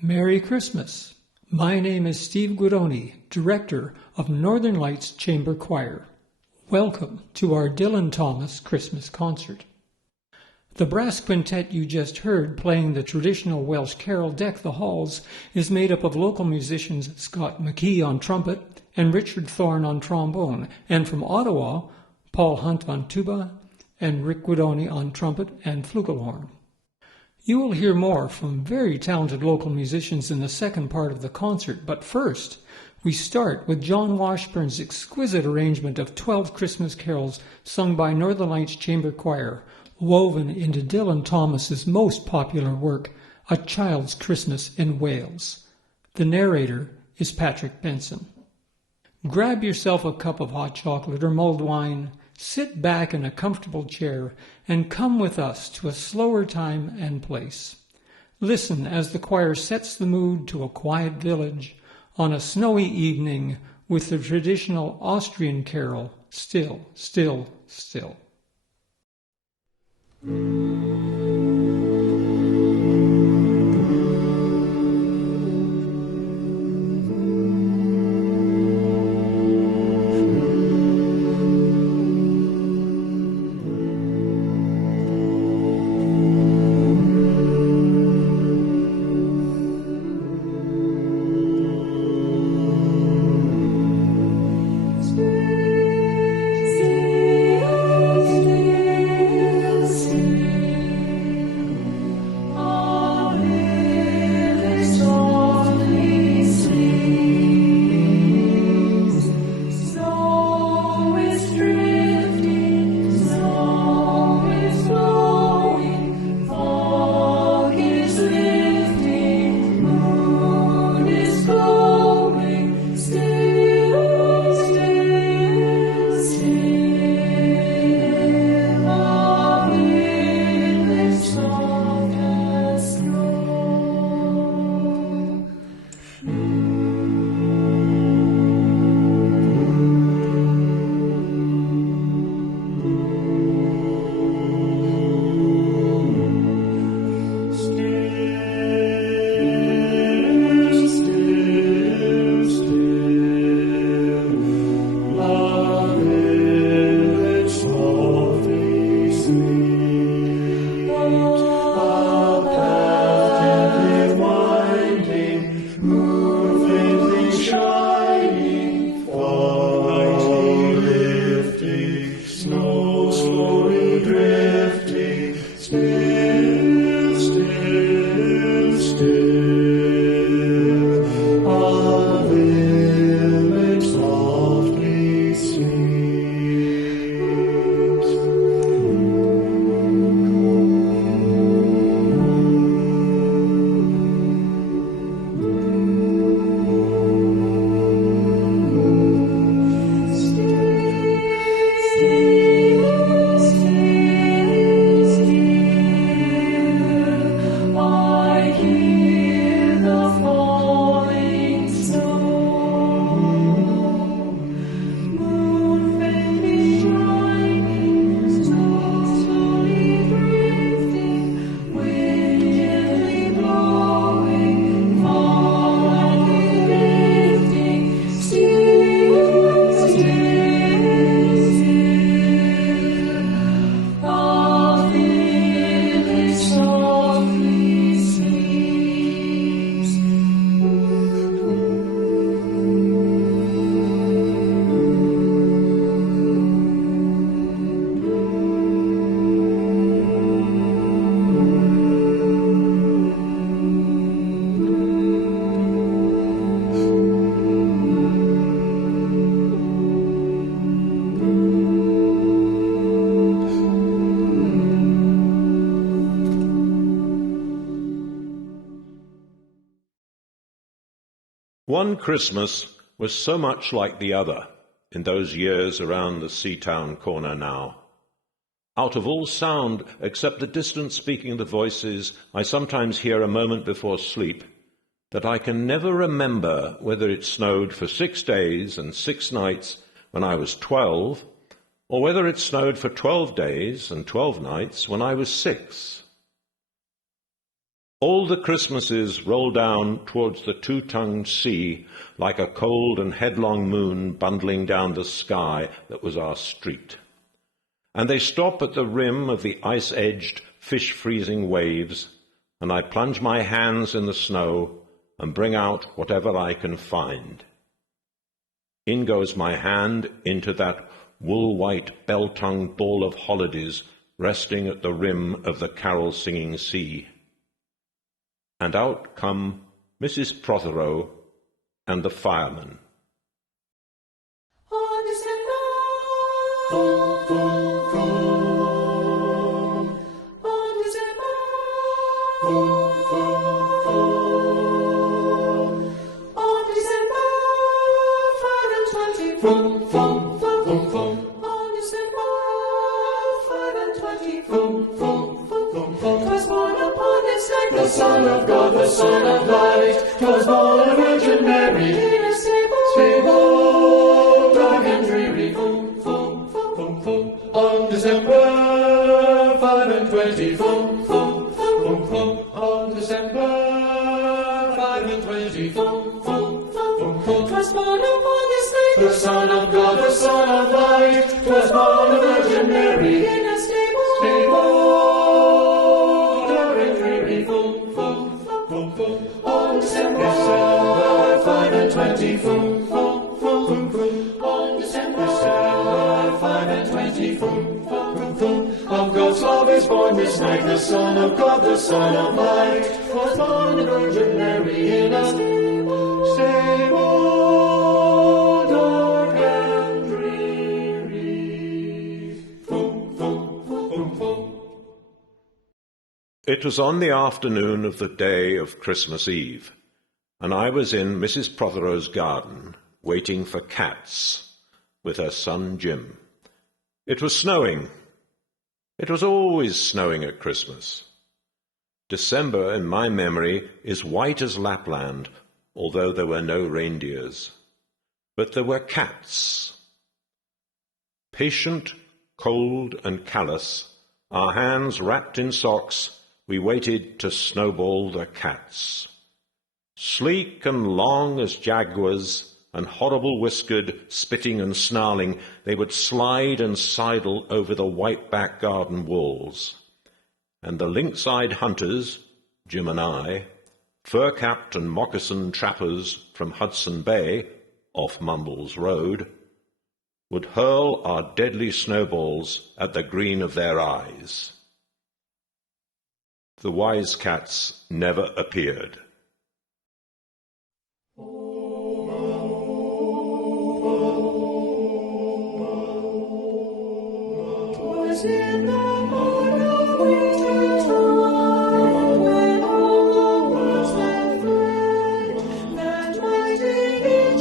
Merry Christmas. My name is Steve Guidone, Director of Northern Lights Chamber Choir. Welcome to our Dylan Thomas Christmas concert. The brass quintet you just heard playing the traditional Welsh carol Deck the Halls is made up of local musicians Scott McKee on trumpet and Richard Thorne on trombone, and from Ottawa, Paul Hunt on tuba and Rick Guidone on trumpet and flugelhorn. You will hear more from very talented local musicians in the second part of the concert, but first, we start with Jon Washburn's exquisite arrangement of 12 Christmas carols sung by Northern Lights Chamber Choir, woven into Dylan Thomas's most popular work, A Child's Christmas in Wales. The narrator is Patrick Benson. Grab yourself a cup of hot chocolate or mulled wine, sit back in a comfortable chair, and come with us to a slower time and place. Listen as the choir sets the mood to a quiet village on a snowy evening with the traditional Austrian carol, Still, Still, Still. One Christmas was so much like the other in those years around the Seatown corner now. Out of all sound, except the distant speaking of the voices I sometimes hear a moment before sleep, that I can never remember whether it snowed for 6 days and 6 nights when I was 12, or whether it snowed for 12 days and 12 nights when I was 6. All the Christmases roll down towards the two-tongued sea like a cold and headlong moon bundling down the sky that was our street. And they stop at the rim of the ice-edged, fish-freezing waves, and I plunge my hands in the snow and bring out whatever I can find. In goes my hand into that wool-white, bell-tongued ball of holidays resting at the rim of the carol-singing sea. And out come Mrs. Prothero and the fireman. On December, boom, boom, boom. On December, boom, boom, boom. On December 5 and 20, boom, boom, boom, boom, boom. On December 5 and 20, boom, boom, boom, boom, boom. 'Twas born upon this night the Son of God, the Son of Light. 'Twas born of Virgin Mary in a stable, dark and dreary. Boom, boom, boom, boom, boom. On December 5 and 20, boom, boom, boom, boom. On December 5 and 20, boom, boom, boom, boom. 'Twas born upon this night the Son of God, the Son of Light. 'Twas born of Virgin Mary in a stable, dark and dreary. Boom, boom, boom, boom. On December 5 and 20, boom, boom, boom, boom. On December 5 and 20, boom, boom, boom. Of God's love is born this night, the Son of God, the Son of Light. Was born of Virgin Mary in a stable, dark and dreary. Boom, boom, boom, boom. It was on the afternoon of the day of Christmas Eve, and I was in Mrs. Prothero's garden waiting for cats with her son Jim. It was snowing. It was always snowing at Christmas. December, in my memory, is white as Lapland, although there were no reindeers. But there were cats. Patient, cold, and callous, our hands wrapped in socks, we waited to snowball the cats. Sleek and long as jaguars, and horrible-whiskered, spitting and snarling, they would slide and sidle over the white-back garden walls. And the lynx-eyed hunters, Jim and I, fur-capped and moccasined trappers from Hudson Bay, off Mumbles Road, would hurl our deadly snowballs at the green of their eyes. The wise cats never appeared. Was in the morn of winter time, when all the worlds had fled, that mighty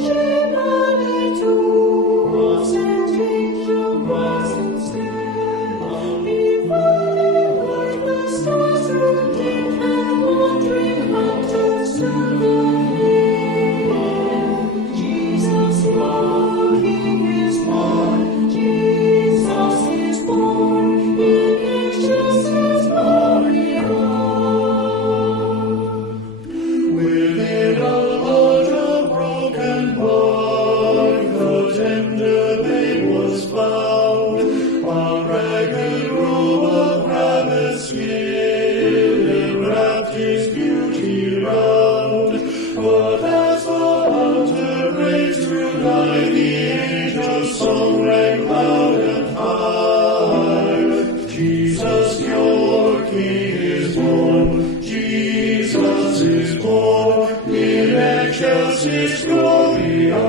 chimney too sent angel was instead. Before they like the stars through deep and wandering hunters to the hill. Jesus, your King is born. Jesus is born in exquisite glory. Within a lodge of broken bark, the tender babe was found. A ragged robe of rabbit skin wrapped his beauty round. But as the hunter raced to die, the angel's song rang loud and high. Jesus, your King is born. Jesus is born in excelsis Gloria.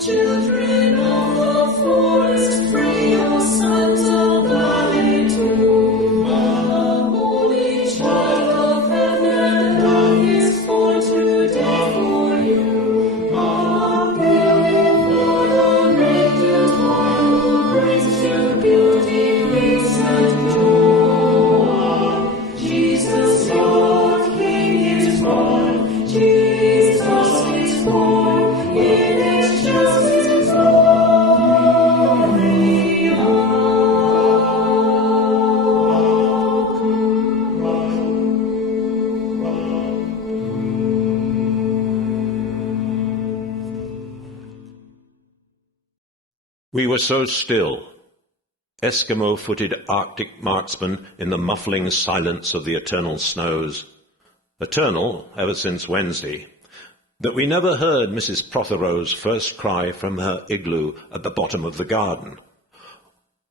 Children of the forest, free your sons of valley too. A holy child of heaven, love is born today for you. A pilgrim for the radiant one who brings to beauty, peace, and joy. Jesus, your King is born. We were so still, Eskimo-footed Arctic marksmen in the muffling silence of the eternal snows, eternal ever since Wednesday, that we never heard Mrs. Prothero's first cry from her igloo at the bottom of the garden.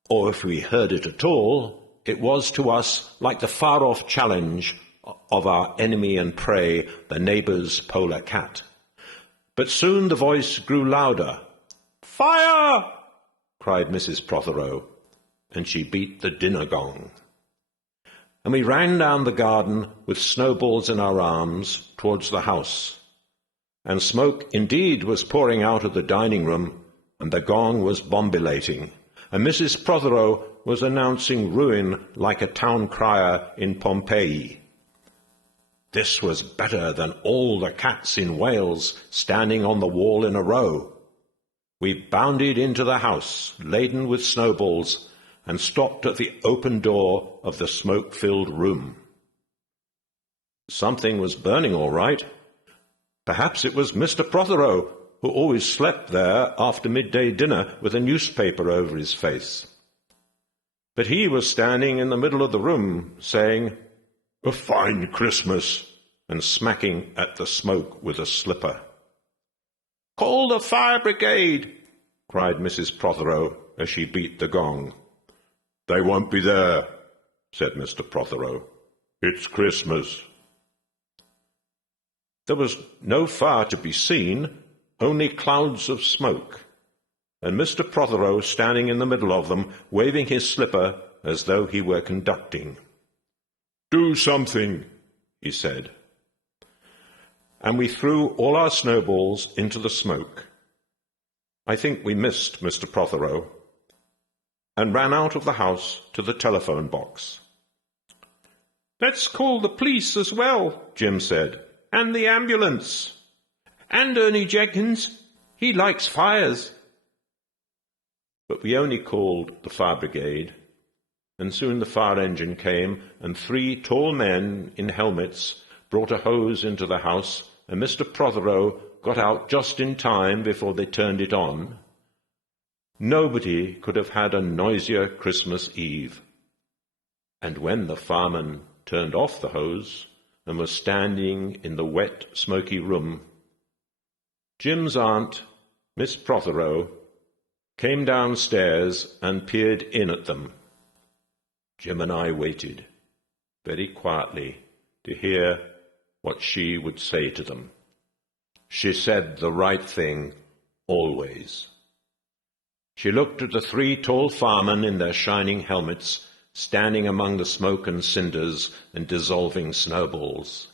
Or if we heard it at all, it was to us like the far-off challenge of our enemy and prey, the neighbour's polar cat. But soon the voice grew louder. "Fire!" cried Mrs. Prothero, and she beat the dinner gong. And we ran down the garden with snowballs in our arms towards the house. And smoke indeed was pouring out of the dining room, and the gong was bombilating, and Mrs. Prothero was announcing ruin like a town crier in Pompeii. This was better than all the cats in Wales standing on the wall in a row. We bounded into the house, laden with snowballs, and stopped at the open door of the smoke-filled room. Something was burning all right. Perhaps it was Mr. Prothero, who always slept there after midday dinner with a newspaper over his face. But he was standing in the middle of the room, saying, "A fine Christmas," and smacking at the smoke with a slipper. "Call the fire brigade," cried Mrs. Prothero as she beat the gong. "They won't be there," said Mr. Prothero. "It's Christmas." There was no fire to be seen, only clouds of smoke, and Mr. Prothero standing in the middle of them, waving his slipper as though he were conducting. "Do something," he said. And we threw all our snowballs into the smoke. I think we missed Mr. Prothero, and ran out of the house to the telephone box. "Let's call the police as well," Jim said, "and the ambulance. And Ernie Jenkins. He likes fires." But we only called the fire brigade, and soon the fire engine came, and 3 tall men in helmets brought a hose into the house, and Mr. Prothero got out just in time before they turned it on. Nobody could have had a noisier Christmas Eve. And when the fireman turned off the hose and was standing in the wet, smoky room, Jim's aunt, Miss Prothero, came downstairs and peered in at them. Jim and I waited, very quietly, to hear what she would say to them. She said the right thing, always. She looked at the 3 tall firemen in their shining helmets, standing among the smoke and cinders and dissolving snowballs,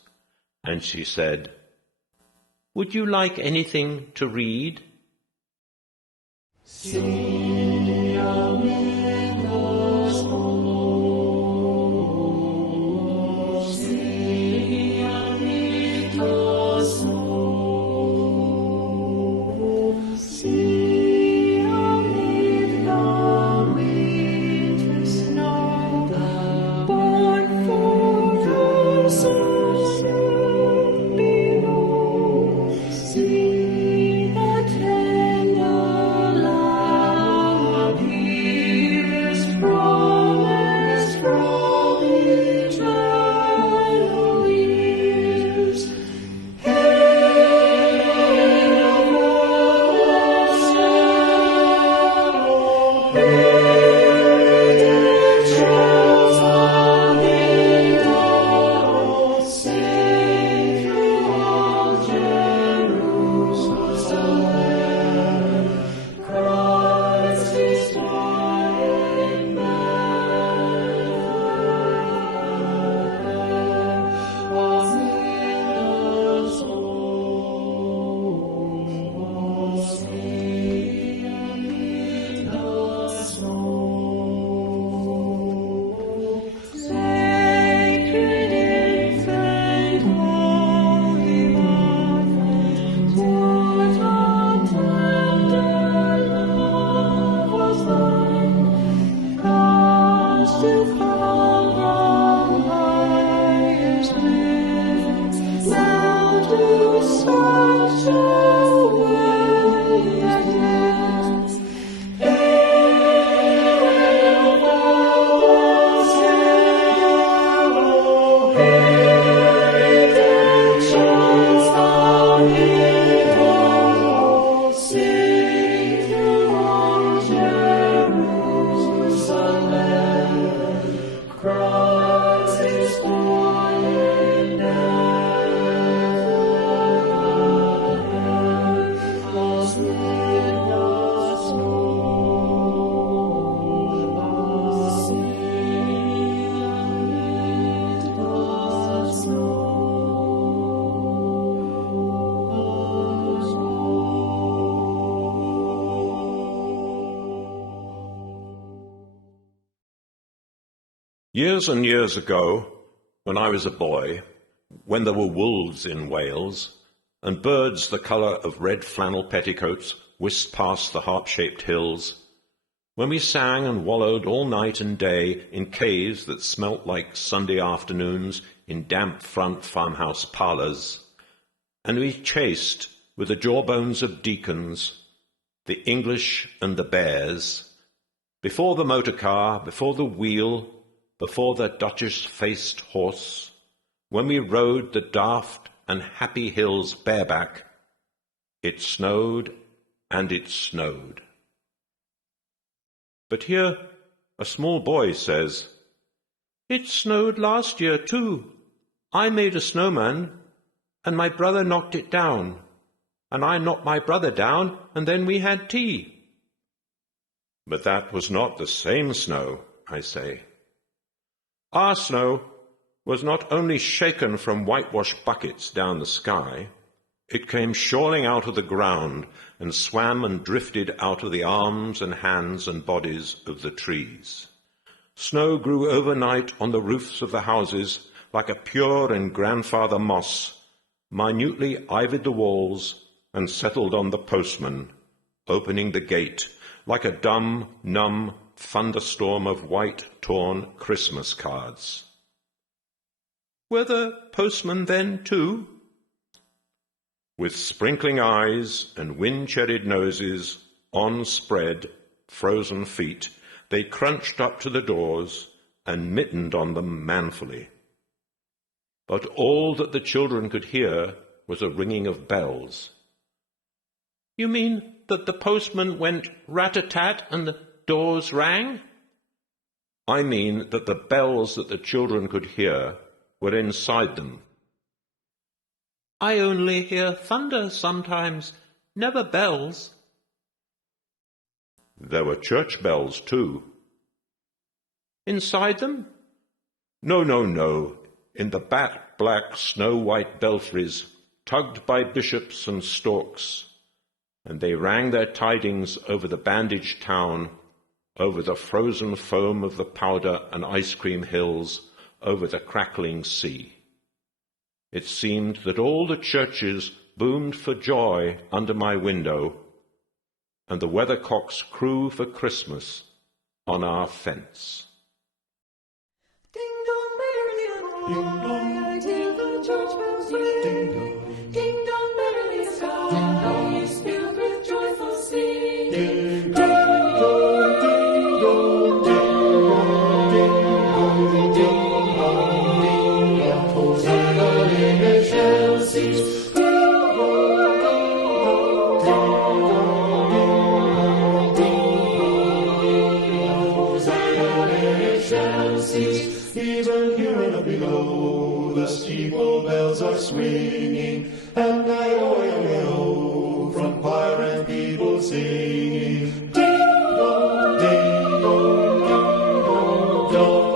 and she said, "Would you like anything to read?" Sing amid the snow, sing amid the snow, sing amid the winter snow, born for the sun below, see the tender lamb appears, promised from eternal years. Hail, O maiden chills of Eden, safe through all Jerusalem. Christ is born in Bethlehem, amid the snow, sing amid the snow. Sacred infant, holy one, what a tender love was thine, comes to come from highest winds, down to such a way as this. Years and years ago, when I was a boy, when there were wolves in Wales, and birds the colour of red flannel petticoats whisked past the harp-shaped hills, when we sang and wallowed all night and day in caves that smelt like Sunday afternoons in damp front farmhouse parlours, and we chased, with the jawbones of deacons, the English and the bears, before the motor car, before the wheel, before the duchess-faced horse, when we rode the daft and happy hills bareback, it snowed and it snowed. But here a small boy says, "It snowed last year too. I made a snowman, and my brother knocked it down, and I knocked my brother down, and then we had tea." "But that was not the same snow," I say. "Our snow was not only shaken from whitewash buckets down the sky, it came shawling out of the ground and swam and drifted out of the arms and hands and bodies of the trees. Snow grew overnight on the roofs of the houses like a pure and grandfather moss, minutely ivied the walls and settled on the postman, opening the gate like a dumb, numb thunderstorm of white, torn Christmas cards." "Were the postmen then too?" With sprinkling eyes and wind-cherried noses, on spread, frozen feet, they crunched up to the doors and mittened on them manfully. But all that the children could hear was a ringing of bells. "You mean that the postman went rat-a-tat and the doors rang?" "I mean that the bells that the children could hear were inside them." "I only hear thunder sometimes, never bells." "There were church bells too." "Inside them?" No, in the bat-black snow-white belfries, tugged by bishops and storks, and they rang their tidings over the bandaged town, over the frozen foam of the powder and ice-cream hills, over the crackling sea. It seemed that all the churches boomed for joy under my window, and the weathercocks crew for Christmas on our fence. Ding dong, merrily ding dong, till the church bells ring. Ding dong, ding dong, merrily the sky is filled with joyful singing. Ding dong, ding dong, ding dong, ding dong, ding dong, ding dong, Hosanna in excelsis. Ding dong, ding dong, ding dong, ding dong, Hosanna in excelsis. Even here and below, the steeple bells are swinging, and I-oh, from choir and people singing. Ding dong, ding dong, ding dong,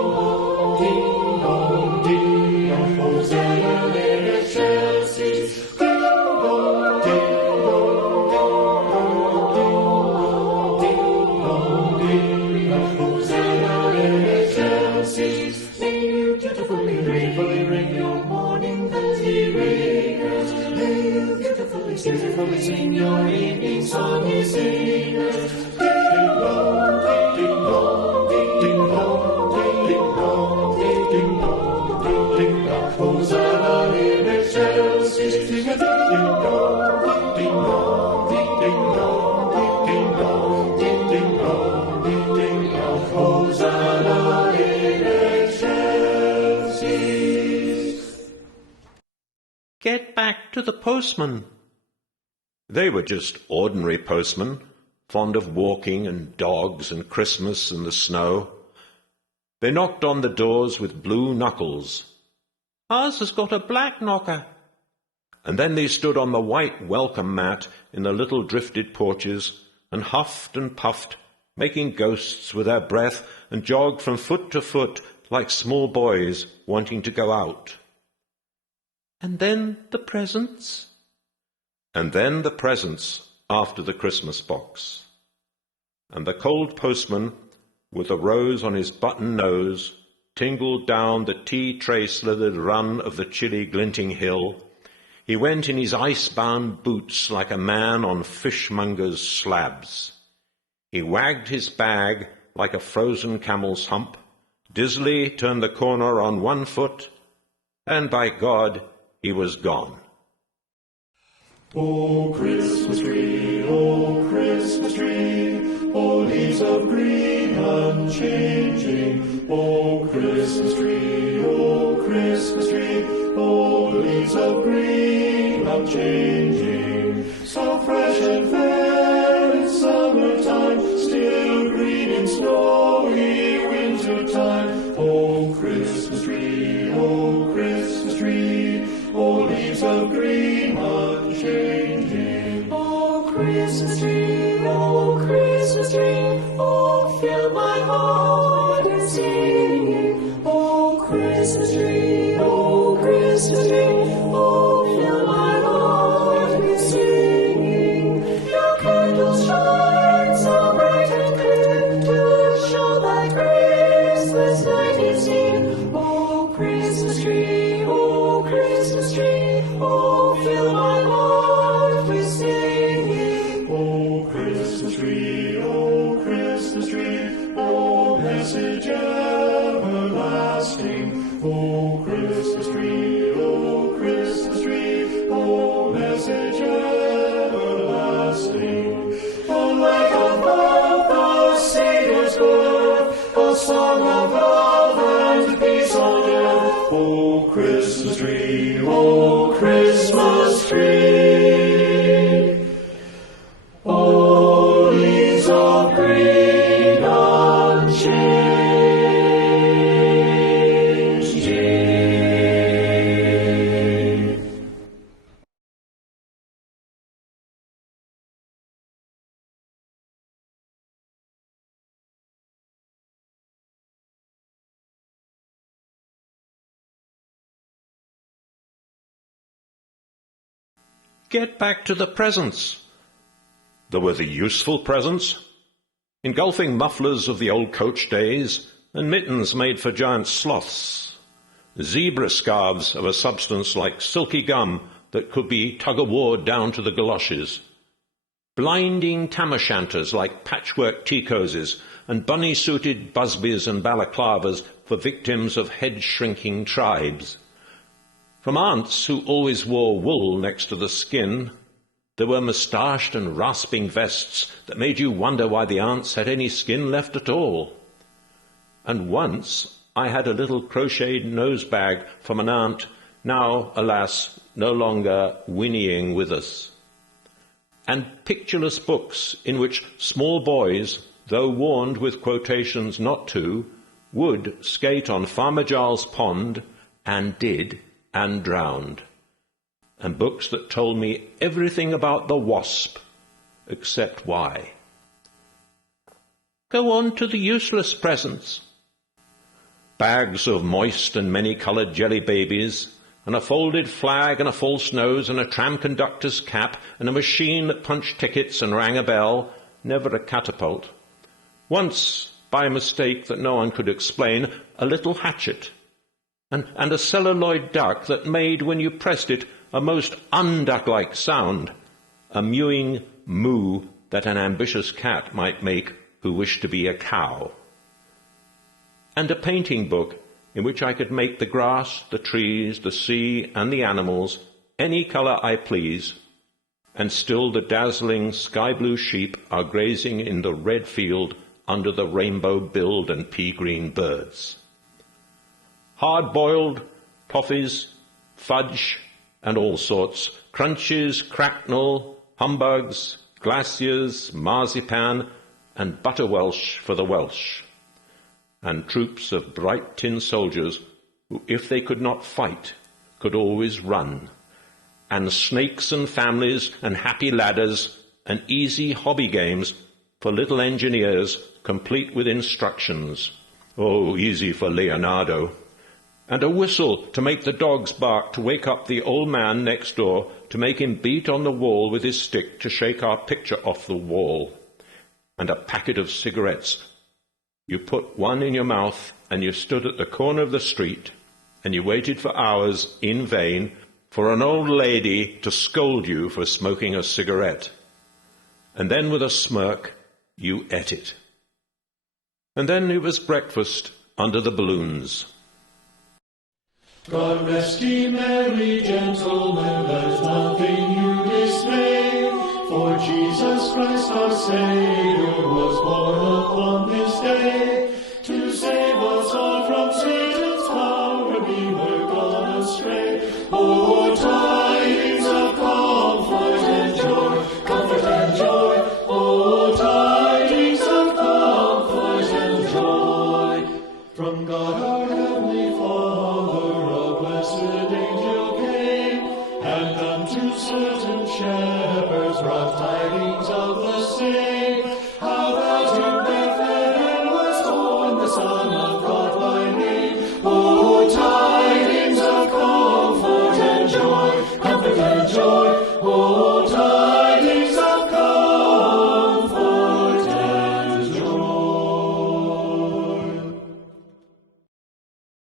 ding dong, ding dong, Hosanna in excelsis. Ding dong, ding dong, ding dong, ding dong, Hosanna in excelsis. May you dutifully, gratefully ring your morning bells, ye ringers. May you beautifully, skillfully sing your evening song, ye singers. Ding dong, ding dong, ding dong, ding dong, ding dong, ding dong, Hosanna in excelsis. Sing a ding dong, ding dong, ding dong, ding dong, ding dong, ding dong, Hosanna in excelsis. "Get back to the postman." They were just ordinary postmen, fond of walking and dogs and Christmas and the snow. They knocked on the doors with blue knuckles. "Ours has got a black knocker." And then they stood on the white welcome mat in the little drifted porches and huffed and puffed, making ghosts with their breath, and jogged from foot to foot like small boys wanting to go out. "And then the presents?" And then the presents after the Christmas box. And the cold postman, with a rose on his button nose, tingled down the tea-tray-slithered run of the chilly glinting hill, he went in his ice-bound boots like a man on fishmonger's slabs. He wagged his bag like a frozen camel's hump, dizzily turned the corner on one foot, and by God, he was gone. O Christmas tree, O Christmas tree, O leaves of green unchanging. O Christmas tree, O Christmas tree, O leaves of green unchanging. So fresh and fair in summertime, still green in snowy wintertime. O Christmas tree, O Christmas tree, O leaves of green unchanging. O Christmas tree, O Christmas tree, oh, fill my heart with singing. O Christmas tree, O Christmas tree, oh, fill my heart with singing. Your candles shine so bright and clear to show that Christmas night is here. O Christmas tree, O Christmas tree, oh, fill my heart with singing. O Christmas tree, O Christmas tree, O message everlasting. O Christmas tree, O Christmas tree, O message everlasting. O light above the Saviour's birth, a song of love and peace on earth. O Christmas tree, O Christmas tree, O leaves of green unchanging. Get back to the presents. There were the useful presents, engulfing mufflers of the old coach days, and mittens made for giant sloths, zebra scarves of a substance like silky gum that could be tug-of-war down to the galoshes, blinding tam-o'-shanters like patchwork tea-cosies, and bunny-suited busbies and balaclavas for victims of head-shrinking tribes. From aunts who always wore wool next to the skin, there were moustached and rasping vests that made you wonder why the aunts had any skin left at all. And once I had a little crocheted nose bag from an aunt, now, alas, no longer whinnying with us. And pictureless books in which small boys, though warned with quotations not to, would skate on Farmer Giles Pond, and did, and drowned. And books that told me everything about the wasp, except why. Go on to the useless presents. Bags of moist and many-coloured jelly babies, and a folded flag and a false nose and a tram conductor's cap and a machine that punched tickets and rang a bell, never a catapult. Once, by mistake that no one could explain, a little hatchet, and a celluloid duck that made, when you pressed it, a most unduck-like sound, a mewing moo that an ambitious cat might make who wished to be a cow. And a painting book in which I could make the grass, the trees, the sea, and the animals any colour I please, and still the dazzling sky-blue sheep are grazing in the red field under the rainbow-billed and pea-green birds. Hard-boiled, toffees, fudge, and all sorts, crunches, cracknel, humbugs, glaciers, marzipan, and butterwelsh for the Welsh, and troops of bright tin soldiers who, if they could not fight, could always run, and snakes and families and happy ladders and easy hobby games for little engineers complete with instructions. Oh, easy for Leonardo. And a whistle to make the dogs bark to wake up the old man next door, to make him beat on the wall with his stick to shake our picture off the wall. And a packet of cigarettes You put one in your mouth, and you stood at the corner of the street, and you waited for hours in vain for an old lady to scold you for smoking a cigarette. And then with a smirk, you ate it. And then it was breakfast under the balloons. God rest ye merry gentlemen, let nothing you dismay, for Jesus Christ our Saviour was born upon this day, to save us all from Satan's power, we were gone astray. Oh, tidings of comfort and joy, comfort and joy, oh, tidings of comfort and joy, from God our heavenly Father, a blessed angel came, and unto certain shepherds brought tidings of the same, how that in Bethlehem was born the Son of God by name. Oh, tidings of comfort and joy, comfort and joy, oh, tidings of comfort and joy.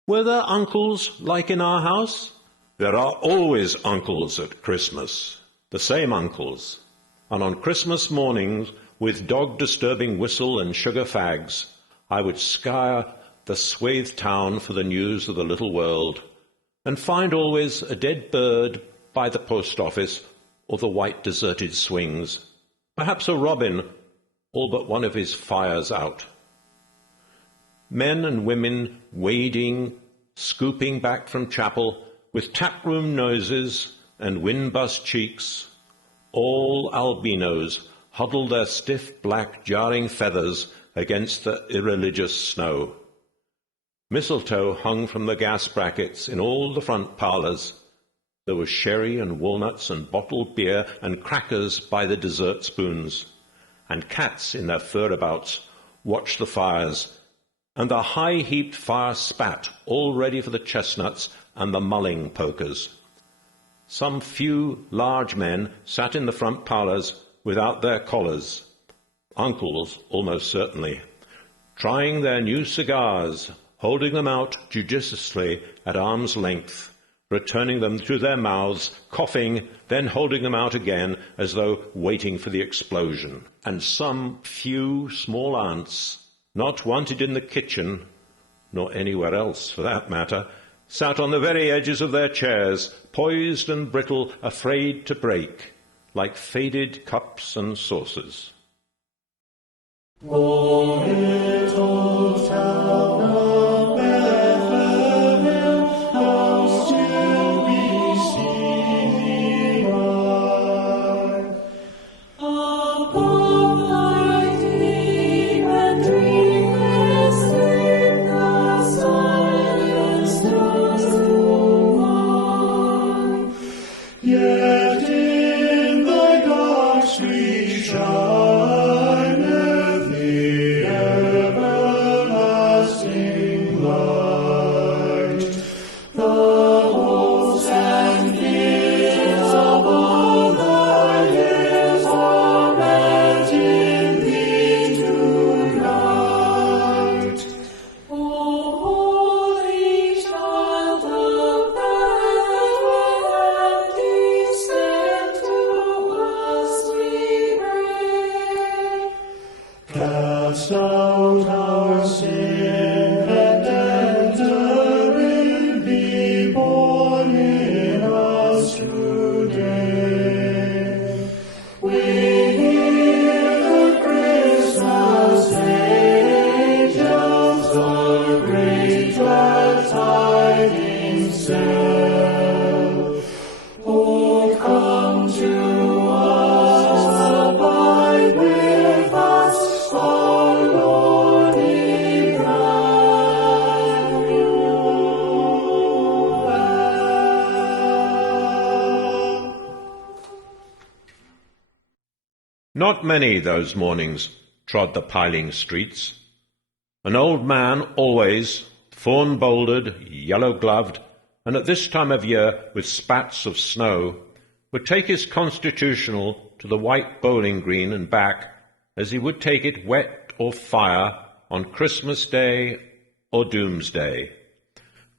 Were there uncles like in our house? There are always uncles at Christmas, the same uncles. And on Christmas mornings, with dog-disturbing whistle and sugar fags, I would scour the swathed town for the news of the little world, and find always a dead bird by the post office or the white deserted swings, perhaps a robin, all but one of his fires out. Men and women wading, scooping back from chapel, with taproom noses and wind-bust cheeks, all albinos huddled their stiff black jarring feathers against the irreligious snow. Mistletoe hung from the gas brackets in all the front parlours. There was sherry and walnuts and bottled beer and crackers by the dessert spoons, and cats in their furabouts watched the fires, and the high-heaped fire spat, all ready for the chestnuts and the mulling pokers. Some few large men sat in the front parlours without their collars, uncles almost certainly, trying their new cigars, holding them out judiciously at arm's length, returning them to their mouths, coughing, then holding them out again as though waiting for the explosion. And some few small aunts, not wanted in the kitchen, nor anywhere else for that matter, sat on the very edges of their chairs, poised and brittle, afraid to break, like faded cups and saucers. O little town of Bethlehem, how still we see thee lie. Above thy deep and dreamless sleep, the silent stars go by. Yet in thy dark street shineth the everlasting light. The hopes and fears of all thy years are met in thee tonight. O holy child of Bethlehem, descend to us, we pray. Cast out our sin and enter in, be born in us today. We hear the Christmas angels, the great glad tidings tell. Oh, come to us, abide with us, our Lord Emmanuel. Not many those mornings trod the piling streets. An old man always, fawn-bouldered, yellow-gloved, and at this time of year with spats of snow, would take his constitutional to the white bowling green and back as he would take it wet or fire on Christmas Day or Doomsday.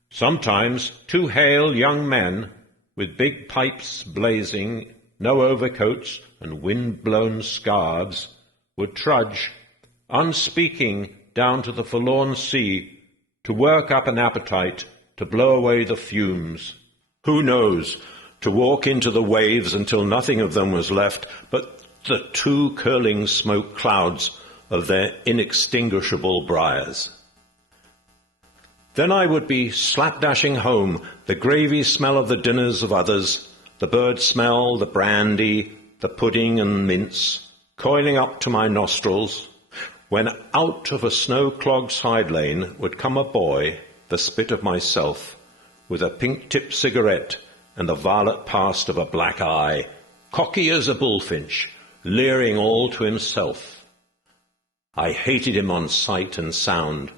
Sometimes 2 hale young men, with big pipes blazing, no overcoats and wind-blown scarves, would trudge, unspeaking, down to the forlorn sea to work up an appetite, to blow away the fumes. Who knows, to walk into the waves until nothing of them was left but the 2 curling smoke clouds of their inextinguishable briars. Then I would be slapdashing home, the gravy smell of the dinners of others, the bird smell, the brandy, the pudding and mince, coiling up to my nostrils, when out of a snow-clogged side lane would come a boy, the spit of myself, with a pink-tipped cigarette and the violet past of a black eye, cocky as a bullfinch, leering all to himself. I hated him on sight and sound,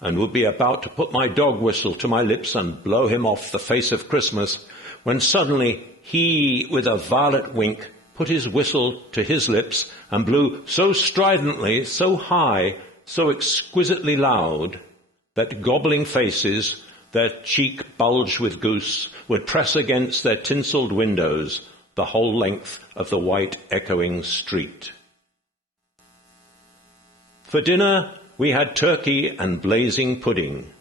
and would be about to put my dog whistle to my lips and blow him off the face of Christmas, when suddenly he, with a violet wink, put his whistle to his lips and blew so stridently, so high, so exquisitely loud, that gobbling faces, their cheek bulged with goose, would press against their tinselled windows the whole length of the white echoing street. For dinner we had turkey and blazing pudding,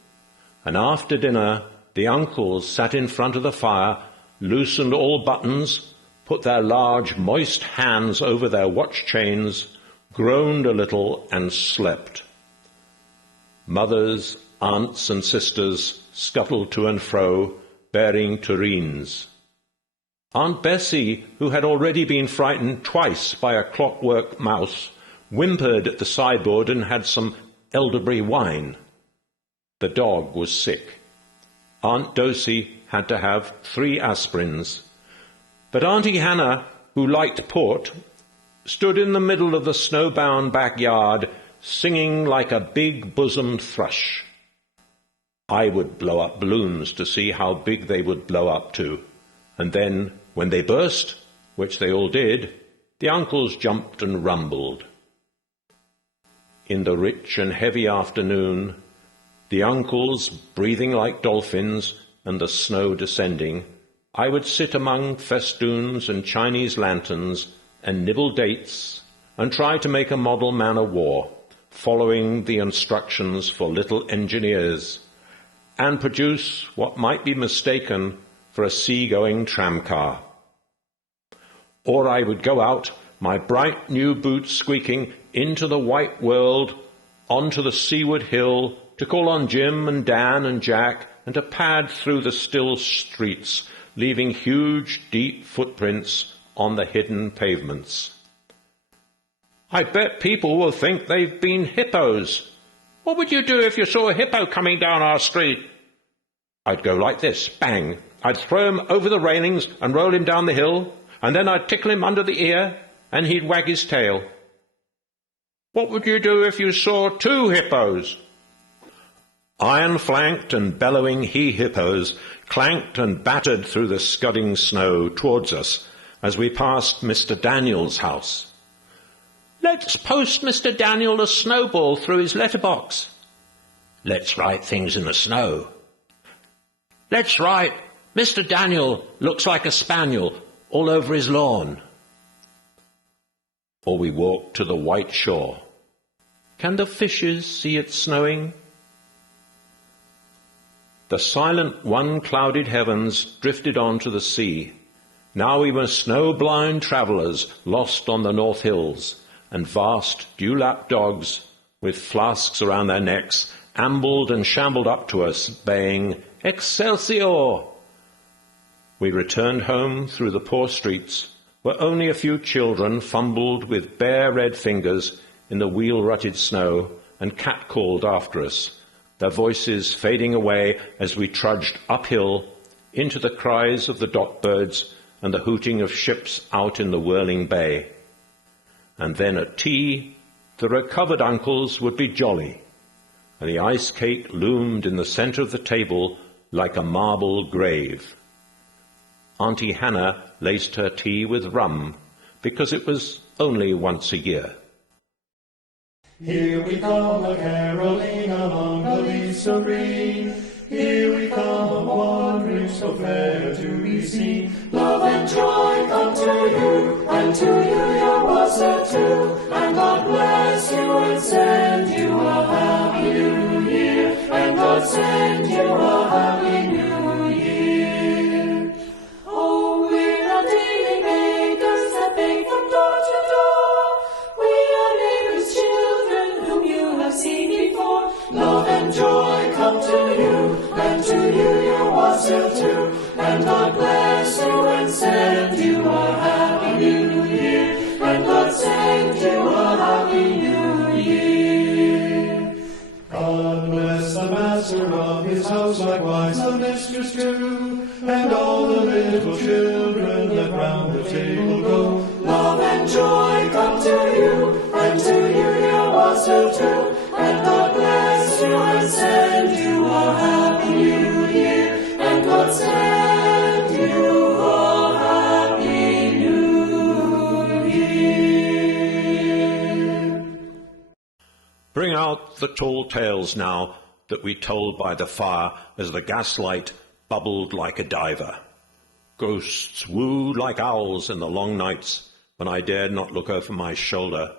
and after dinner the uncles sat in front of the fire, loosened all buttons, put their large moist hands over their watch chains, groaned a little and slept. Mothers, aunts and sisters scuttled to and fro, bearing tureens. Aunt Bessie, who had already been frightened twice by a clockwork mouse, whimpered at the sideboard and had some elderberry wine. The dog was sick. Aunt Dosey had to have 3 aspirins. But Auntie Hannah, who liked port, stood in the middle of the snowbound backyard, singing like a big-bosomed thrush. I would blow up balloons to see how big they would blow up to, and then, when they burst, which they all did, the uncles jumped and rumbled. In the rich and heavy afternoon, the uncles breathing like dolphins and the snow descending, I would sit among festoons and Chinese lanterns and nibble dates and try to make a model man of war, following the instructions for little engineers, and produce what might be mistaken for a sea-going tramcar. Or I would go out, my bright new boots squeaking, into the white world, onto the seaward hill, to call on Jim and Dan and Jack, and to pad through the still streets, leaving huge, deep footprints on the hidden pavements. I bet people will think they've been hippos. What would you do if you saw a hippo coming down our street? I'd go like this, bang. I'd throw him over the railings and roll him down the hill, and then I'd tickle him under the ear, and he'd wag his tail. What would you do if you saw 2 hippos? Iron-flanked and bellowing he-hippos clanked and battered through the scudding snow towards us as we passed Mr. Daniel's house. Let's post Mr. Daniel a snowball through his letterbox. Let's write things in the snow. Let's write, Mr. Daniel looks like a spaniel all over his lawn. Or we walked to the white shore. Can the fishes see it snowing? The silent one-clouded heavens drifted on to the sea. Now we were snow-blind travellers lost on the North Hills, and vast dewlap dogs, with flasks around their necks, ambled and shambled up to us, baying, Excelsior! We returned home through the poor streets, where only a few children fumbled with bare red fingers in the wheel-rutted snow and catcalled after us, their voices fading away as we trudged uphill into the cries of the dock-birds and the hooting of ships out in the whirling bay. And then at tea, the recovered uncles would be jolly, and the ice cake loomed in the centre of the table like a marble grave. Auntie Hannah laced her tea with rum, because it was only once a year. Here we come a-caroling among the leaves so green. Here we come a-wandering so fair to be seen. Love and joy come to you, and to you your wassail too. And God bless you and send you a happy new year. And God send you a happy new year. Oh, we're not daily bakers that bake from door to door. We are neighbors' children whom you have seen before. Love and joy come to you, and to you your wassail too. And God bless you and send you a happy new year. And God send you a happy new year. God bless the master of his house, likewise the mistress too, and all the little children that round the table go. Love and joy come to you, and to you your wassail too. And God bless you and send you a happy new year. And God send you a happy new year. Bring out the tall tales now that we told by the fire as the gaslight bubbled like a diver. Ghosts wooed like owls in the long nights when I dared not look over my shoulder.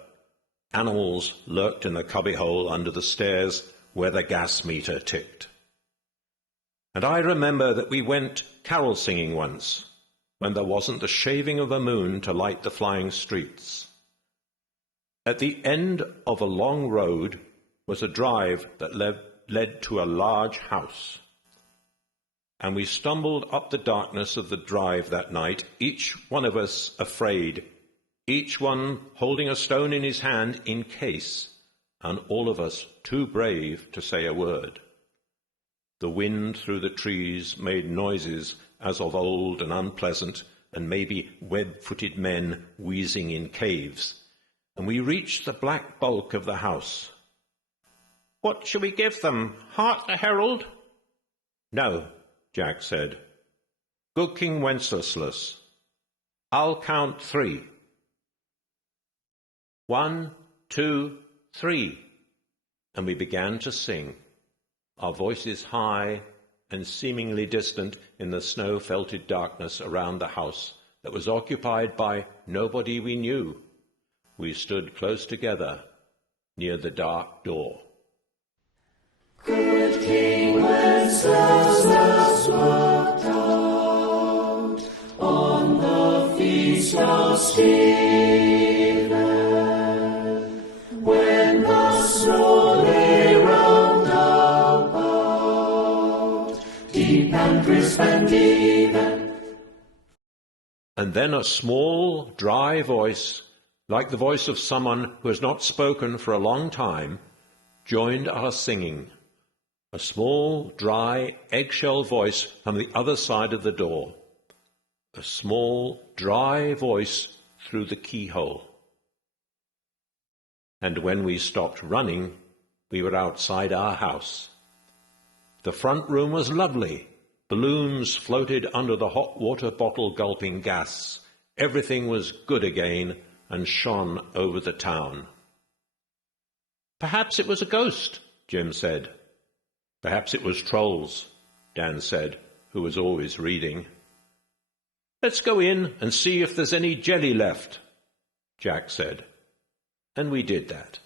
Animals lurked in the cubbyhole under the stairs where the gas meter ticked. And I remember that we went carol singing once when there wasn't the shaving of a moon to light the flying streets. At the end of a long road was a drive that led to a large house. And we stumbled up the darkness of the drive that night, each one of us afraid, each one holding a stone in his hand in case, and all of us too brave to say a word. The wind through the trees made noises as of old and unpleasant, and maybe web-footed men wheezing in caves. And we reached the black bulk of the house. "What shall we give them? Hark the herald?" "No," Jack said. "Good King Wenceslas, I'll count 3. 1, 2, 3. And we began to sing, our voices high and seemingly distant in the snow-felted darkness around the house that was occupied by nobody we knew. We stood close together near the dark door. Good King Wenceslas walked out on the feast of Stephen, when the snow lay round about, deep and crisp and even. And then a small, dry voice, like the voice of someone who has not spoken for a long time, joined our singing. A small, dry, eggshell voice from the other side of the door. A small, dry voice through the keyhole. And when we stopped running, we were outside our house. The front room was lovely. Balloons floated under the hot water bottle gulping gas. Everything was good again and shone over the town. "Perhaps it was a ghost," Jim said. "Perhaps it was trolls," Dan said, who was always reading. "Let's go in and see if there's any jelly left," Jack said. And we did that.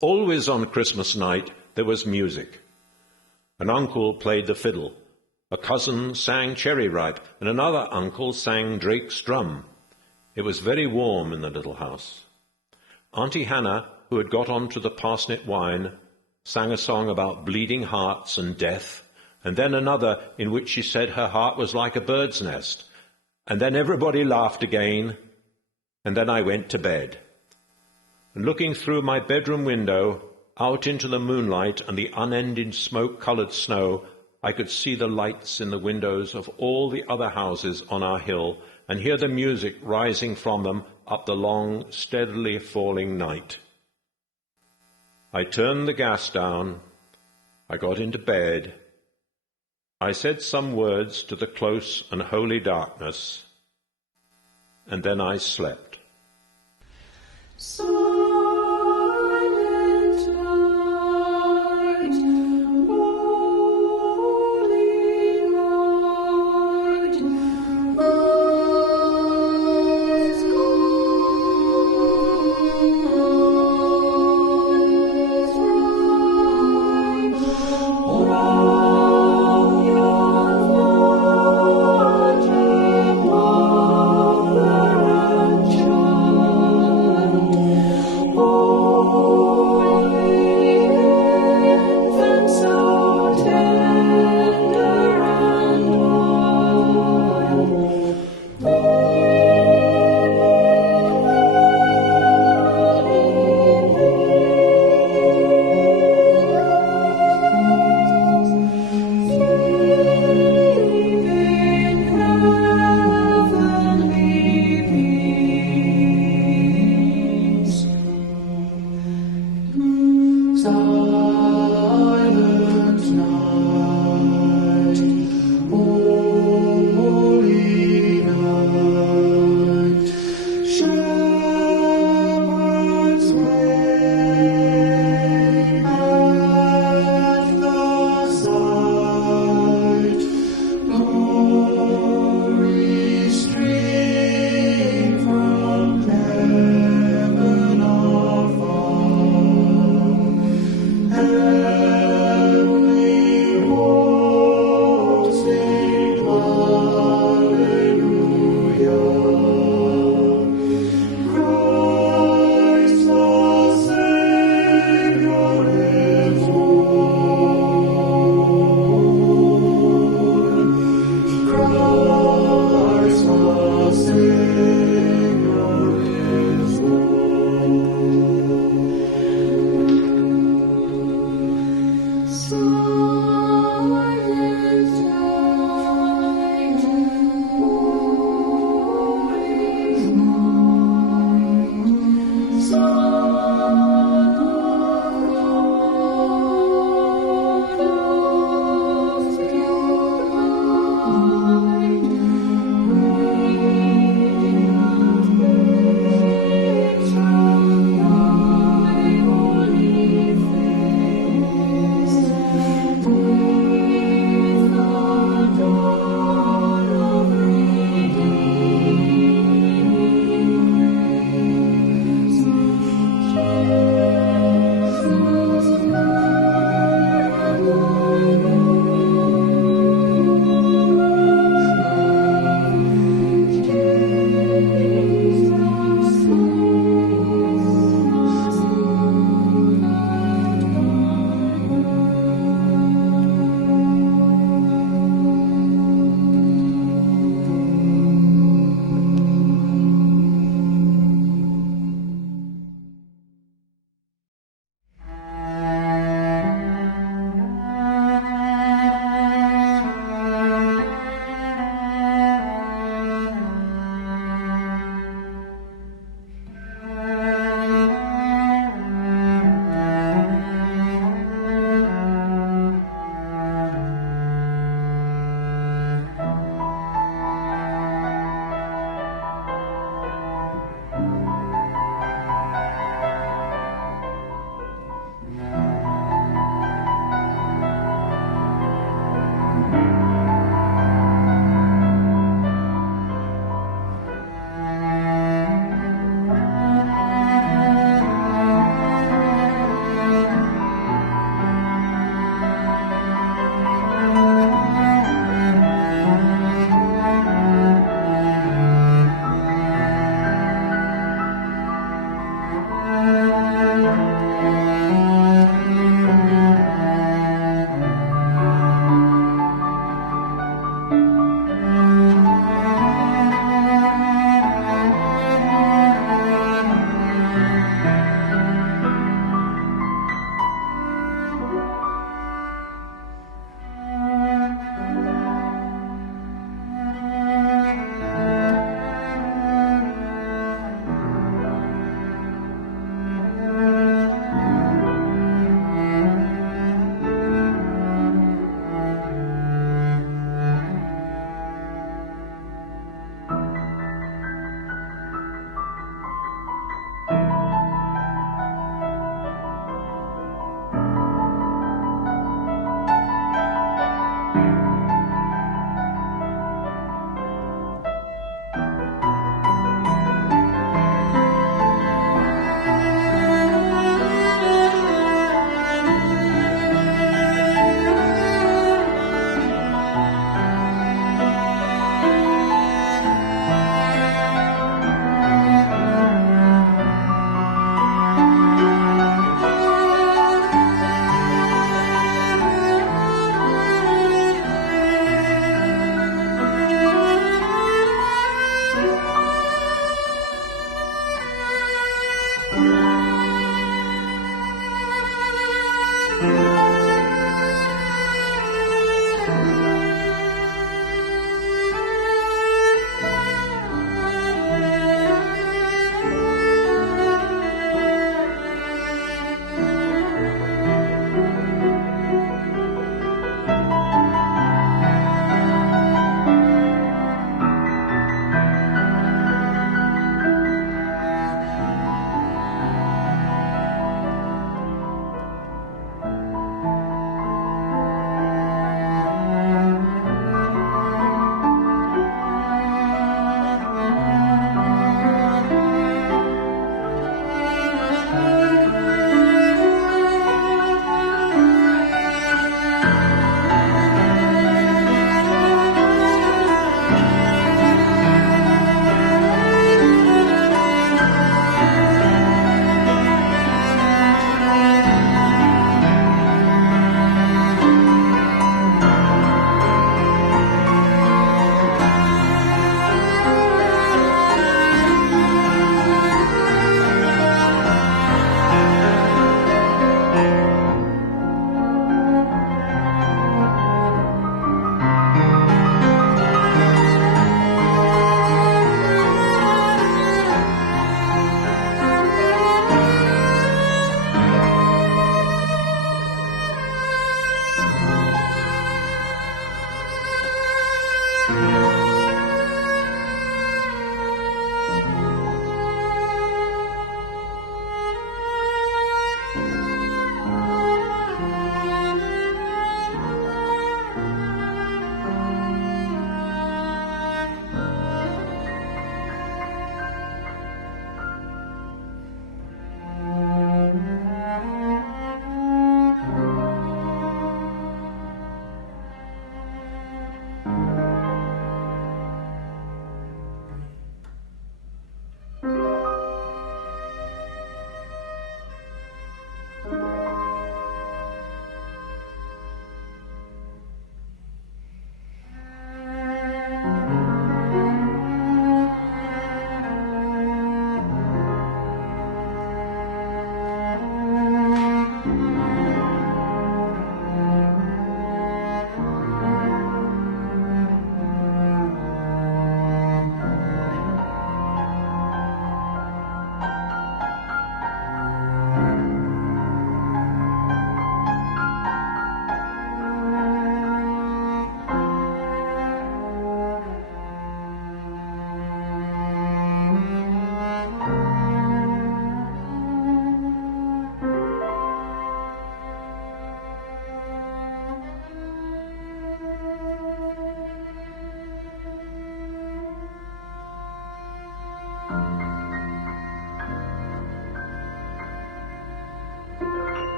Always on Christmas night there was music. An uncle played the fiddle, a cousin sang Cherry Ripe, and another uncle sang Drake's Drum. It was very warm in the little house. Auntie Hannah, who had got on to the parsnip wine, sang a song about bleeding hearts and death, and then another in which she said her heart was like a bird's nest. And then everybody laughed again, and then I went to bed. And looking through my bedroom window, out into the moonlight and the unending smoke-coloured snow, I could see the lights in the windows of all the other houses on our hill and hear the music rising from them up the long, steadily falling night. I turned the gas down. I got into bed. I said some words to the close and holy darkness, and then I slept. Silent night, holy night, birds Heavenly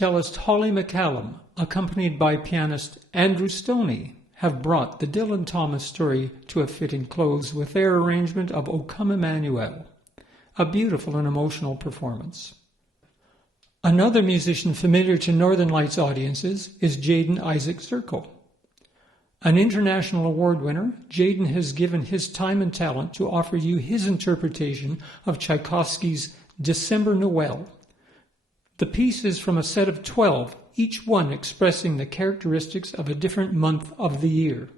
Cellist Holly McCallum, accompanied by pianist Andrew Stoney, have brought the Dylan Thomas story to a fitting close with their arrangement of O Come Emmanuel, a beautiful and emotional performance. Another musician familiar to Northern Lights audiences is Jaden Isaac Zirkle. An international award winner, Jaden has given his time and talent to offer you his interpretation of Tchaikovsky's December Noel. The piece is from a set of 12, each one expressing the characteristics of a different month of the year.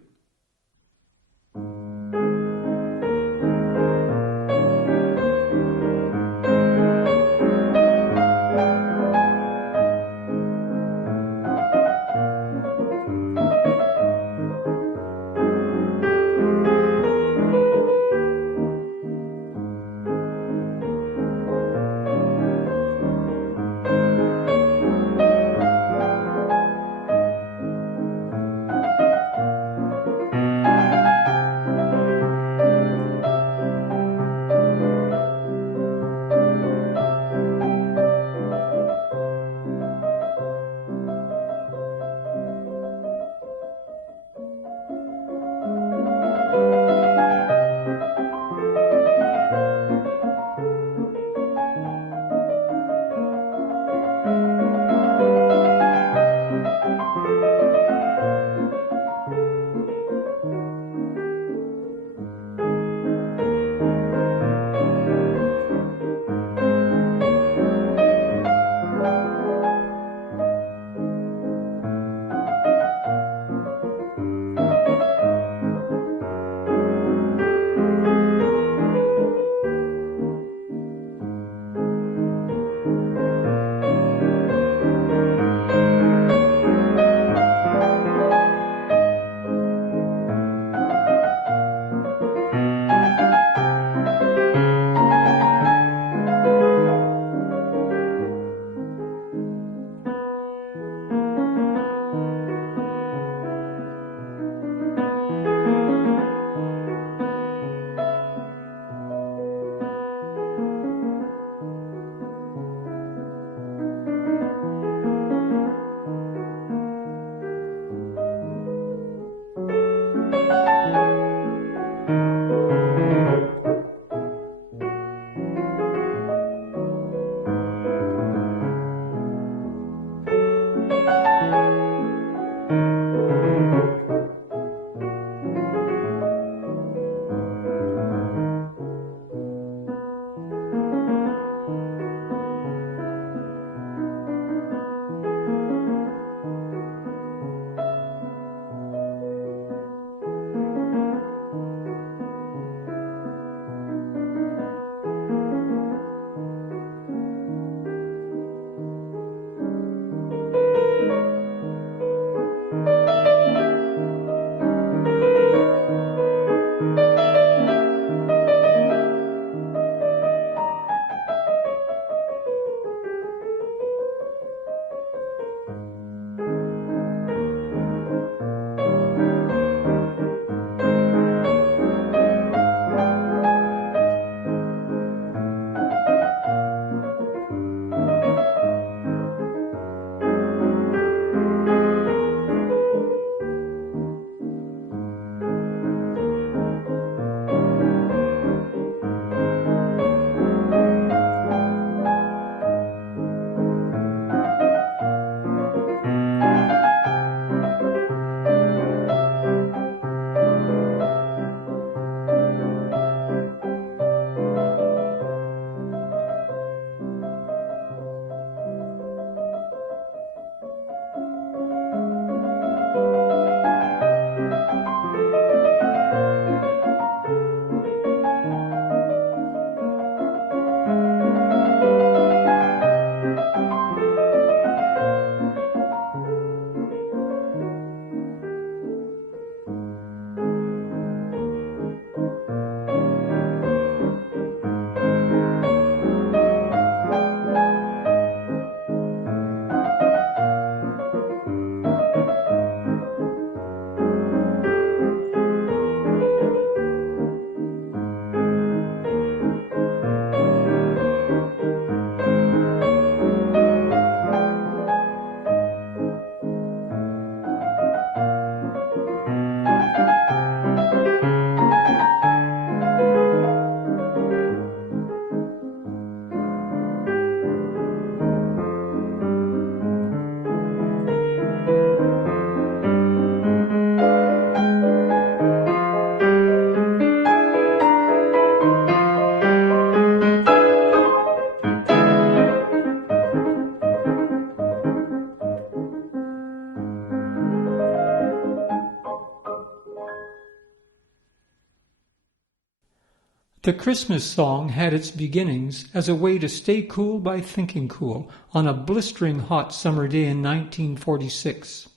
The Christmas song had its beginnings as a way to stay cool by thinking cool on a blistering hot summer day in 1946.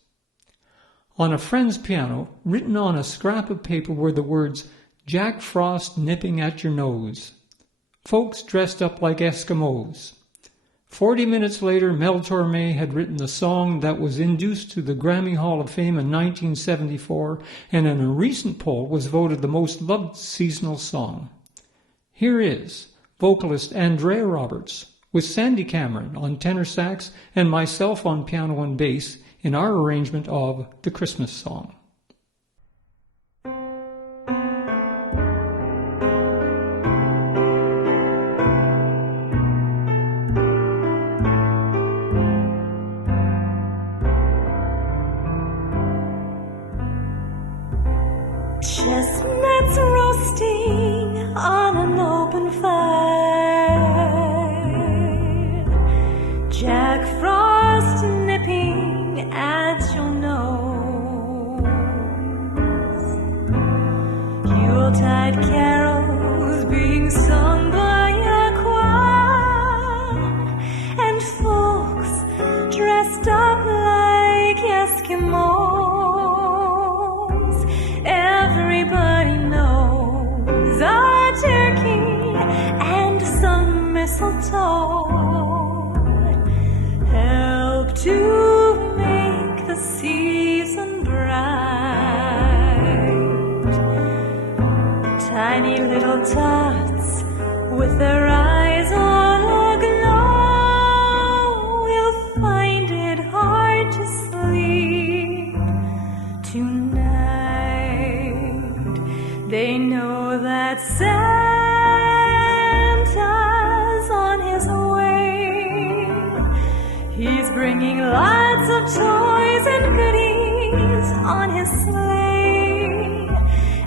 On a friend's piano, written on a scrap of paper, were the words, "Jack Frost nipping at your nose." Folks dressed up like Eskimos. 40 minutes later, Mel Torme had written the song that was induced to the Grammy Hall of Fame in 1974 and in a recent poll was voted the most loved seasonal song. Here is vocalist Andrea Roberts with Sandy Cameron on tenor sax and myself on piano and bass in our arrangement of the Christmas song. Chestnuts roasting on an open fire, Jack Frost nipping at your nose, Yuletide carols being sung by a choir, and folks dressed up like Eskimos. Everybody knows a turkey and some mistletoe help to make the season bright. Tiny little tots with their eyes all aglow will find it hard to sleep tonight. They know that Santa's on his way. He's bringing lots of toys and goodies on his sleigh.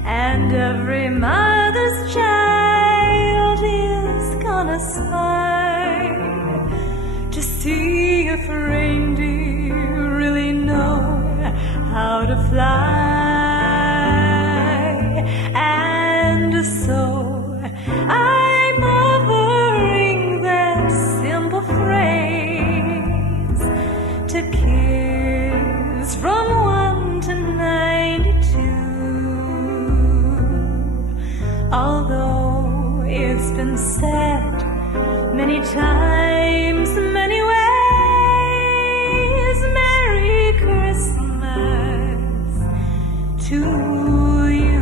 And every mother's child is gonna spy to see if reindeer really know how to fly. And so I'm offering that simple phrase to kids from 1 to 92. Although it's been said many times, many ways, Merry Christmas to you.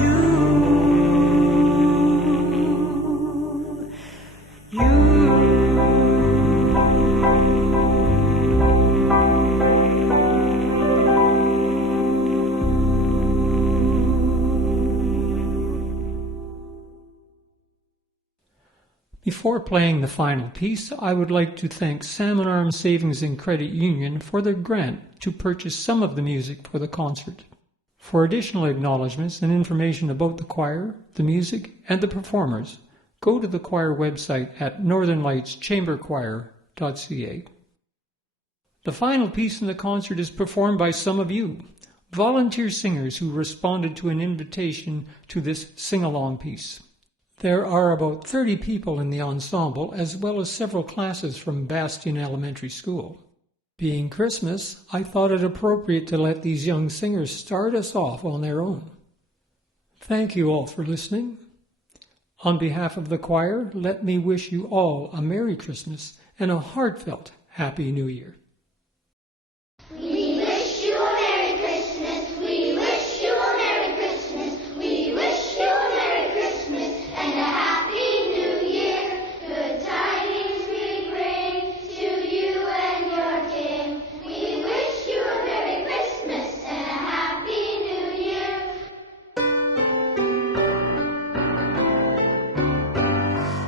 you. Before playing the final piece, I would like to thank Salmon Arm Savings and Credit Union for their grant to purchase some of the music for the concert. For additional acknowledgements and information about the choir, the music, and the performers, go to the choir website at northernlightschamberchoir.ca. The final piece in the concert is performed by some of you, volunteer singers who responded to an invitation to this sing-along piece. There are about 30 people in the ensemble, as well as several classes from Bastion Elementary School. Being Christmas, I thought it appropriate to let these young singers start us off on their own. Thank you all for listening. On behalf of the choir, let me wish you all a Merry Christmas and a heartfelt Happy New Year. We wish you a Merry Christmas. We wish you a Merry Christmas. We wish you a Merry Christmas and a Happy New Year. Good tidings we bring to you and your kin. We wish you a Merry Christmas and a Happy New Year.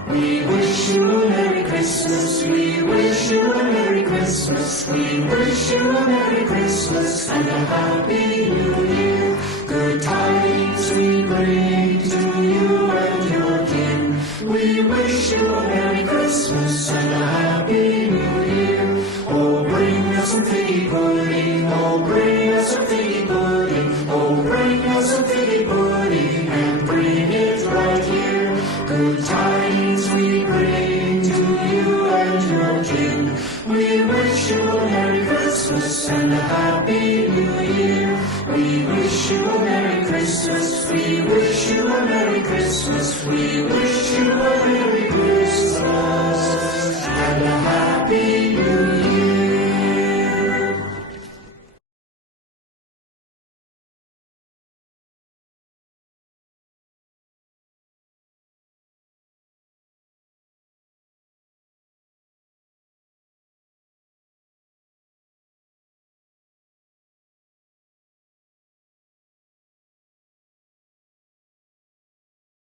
We wish you a Merry Christmas. We wish you a Merry Christmas. We wish you a Merry Christmas and a Happy New Year. Good tidings we bring to you and your kin. We wish you a Merry Christmas and a Happy New Year. Oh, bring us some figgy pudding. Oh, bring us some figgy pudding. Oh, bring us some figgy pudding and bring it right here. Good tidings we bring to you and your kin. We wish you a Merry Christmas and a Happy New Year. We wish you a Merry Christmas. We wish you a Merry Christmas. We wish you a Merry